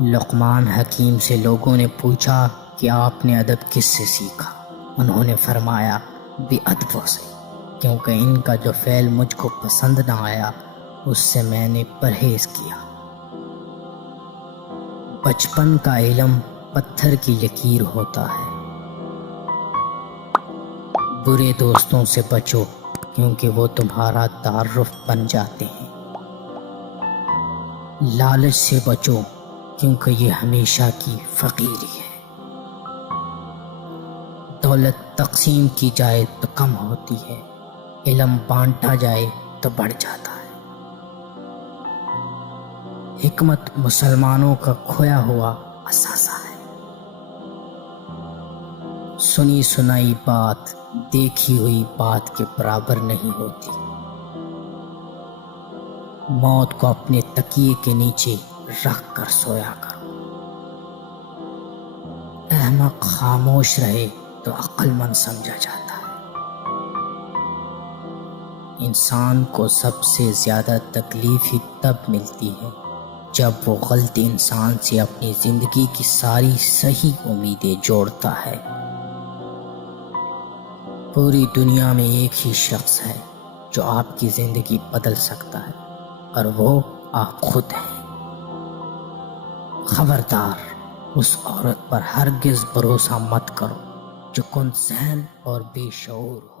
لقمان حکیم سے لوگوں نے پوچھا کہ آپ نے ادب کس سے سیکھا؟ انہوں نے فرمایا بے ادبوں سے، کیونکہ ان کا جو فعل مجھ کو پسند نہ آیا اس سے میں نے پرہیز کیا۔ بچپن کا علم پتھر کی لکیر ہوتا ہے۔ برے دوستوں سے بچو کیونکہ وہ تمہارا تعارف بن جاتے ہیں۔ لالچ سے بچو کیونکہ یہ ہمیشہ کی فقیری ہے۔ دولت تقسیم کی جائے تو کم ہوتی ہے، علم بانٹا جائے تو بڑھ جاتا ہے۔ حکمت مسلمانوں کا کھویا ہوا اثاثہ ہے۔ سنی سنائی بات دیکھی ہوئی بات کے برابر نہیں ہوتی۔ موت کو اپنے تکیے کے نیچے رکھ کر سویا کرو۔ احمق خاموش رہے تو عقل مند سمجھا جاتا ہے۔ انسان کو سب سے زیادہ تکلیف ہی تب ملتی ہے جب وہ غلط انسان سے اپنی زندگی کی ساری صحیح امیدیں جوڑتا ہے۔ پوری دنیا میں ایک ہی شخص ہے جو آپ کی زندگی بدل سکتا ہے اور وہ آپ خود ہیں۔ خبردار، اس عورت پر ہرگز بھروسہ مت کرو جو کن ذہن اور بے شعور ہو۔